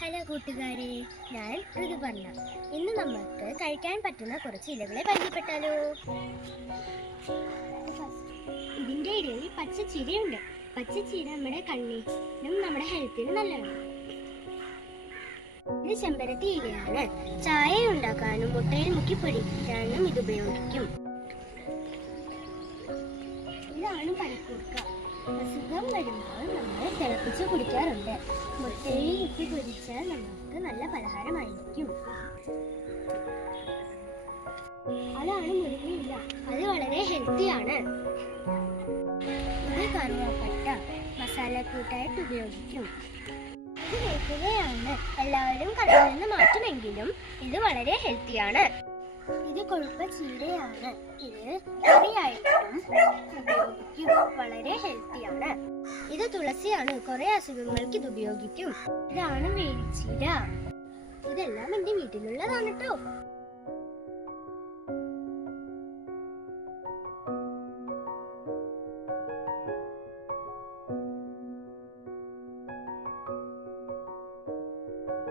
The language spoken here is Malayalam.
ഹലോ കൂട്ടുകാരെ, ഞാൻ ഋതുപർണ. ഇന്ന് നമുക്ക് കഴിക്കാൻ പറ്റുന്ന കുറച്ച് ഇലകളെ പരിചയപ്പെട്ടാലോ? ഇതിൻ്റെ ഇടയിൽ പച്ചച്ചീരയുണ്ട്. പച്ചച്ചീര നമ്മുടെ കണ്ണിനും നമ്മുടെ ഹെൽത്തിനും നല്ലതാണ്. ഇത് ചെമ്പരത്തി ഇലയാണ്. ചായ ഉണ്ടാക്കാനും മുട്ടയിൽ മുക്കി പൊടിക്കാനും ഇത് ഉപയോഗിക്കും. ഇതാണ് പനിക്കൂർക്ക. അസുഖം വരുമ്പോൾ നമ്മൾ തിളപ്പിച്ച് കുടിക്കാറുണ്ട്. മുട്ടയിൽ മുക്കി പൊരിച്ചാൽ നമുക്ക് നല്ല പലഹാരമായിരിക്കും. അതാണ് മുരിങ്ങയില. അത് വളരെ ഹെൽത്തിയാണ്. ഇത് കറുവാപ്പട്ട മസാലക്കൂട്ടായിട്ട് ഉപയോഗിക്കും. ഇത് കഴിക്കുകയാണ് എല്ലാവരും കടയിൽ നിന്ന് മാറ്റുമെങ്കിലും ഇത് വളരെ ഹെൽത്തിയാണ്. ഇത് കൊഴുപ്പ ചീരയാണ്. ഇത് കറിയായിട്ടും ഉപയോഗിക്കും. വളരെ ഹെൽത്തിയാണ്. ഇത് തുളസിയാണ്. കുറെ അസുഖങ്ങൾക്ക് ഇത് ഉപയോഗിക്കും. ഇതാണ് വേലിച്ചീര. ഇതെല്ലാം എന്റെ വീട്ടിലുള്ളതാണ് കേട്ടോ.